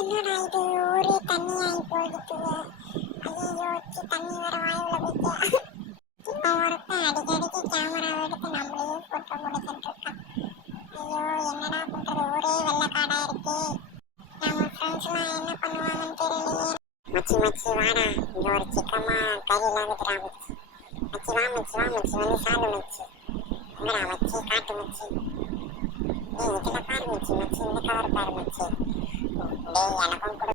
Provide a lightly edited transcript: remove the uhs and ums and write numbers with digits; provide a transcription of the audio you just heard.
என்னடா இது ஒரே தண்ணி ஆகி போயிடுது. ஐயோ தண்ணி வர வாயுல போயிட்டு இவன் ஒருத்தன் அடிக்கடிக்கு கேமரா எடுத்து நம்மளையே போட்டோ கொடுத்துட்டு இருக்கான். ஐயோ என்னடா பண்றது, ஒரே வெள்ளக்காடா இருக்கு. நம்ம ஃப்ரெண்ட்ஸ் எல்லாம் என்ன பண்ணுவாங்கன்னு தெரியலையே. மச்சி மச்சி வாடா, இங்க ஒரு சிக்கமா கறியெல்லாம் விட்டுறா மச்சி. மச்சி வா மச்சி வா மச்சி வந்து சாப்பிடு மச்சி. எங்கடா மச்சி காட்டு மச்சி. டேய் இதுல பாரு மச்சி, மச்சி இந்த கவர் பாரு மச்சி. டேய் எனக்கும் கொடு